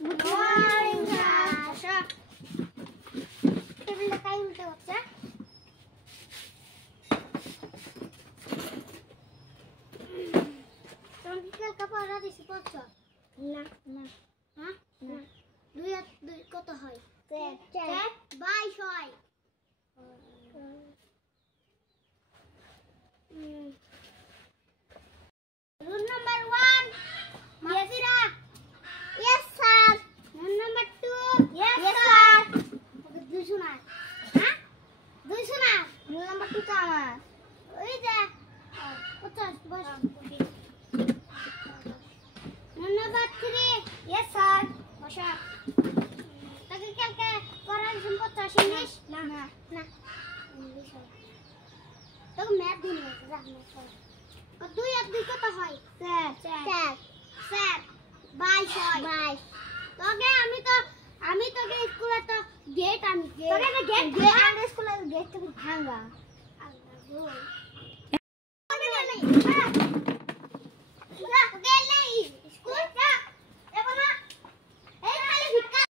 morning, Sasha. Table টাই উল্টে হচ্ছে। তুমি কি কালকে পড়া দিছি পড়ছ? না না। হ্যাঁ? না। 2 আর 2 কত হয়? 4 22 হয়। Rule number 1. Masira. Yes, sir. Rule number 2. Yes, sir. Okay, 2 শোনা। হ্যাঁ? 2 শোনা। Rule number 2 টা আমার। ওই যে 50 বস। Rule number 3. Yes, sir. বসা। তাকে কালকে পড়ার সম্পদ আসিস? না না না। ইংলিশ হবে। তোকে ম্যাথ দিন যা ম্যাথ। 2 আর 2 কত হয়? 4 22 হয়। তোকে আমি তোকে স্কুলে তো গেট আমি তোকে গেট আমাদের স্কুলের গেট তো ভাঙা। আল্লাহ গো।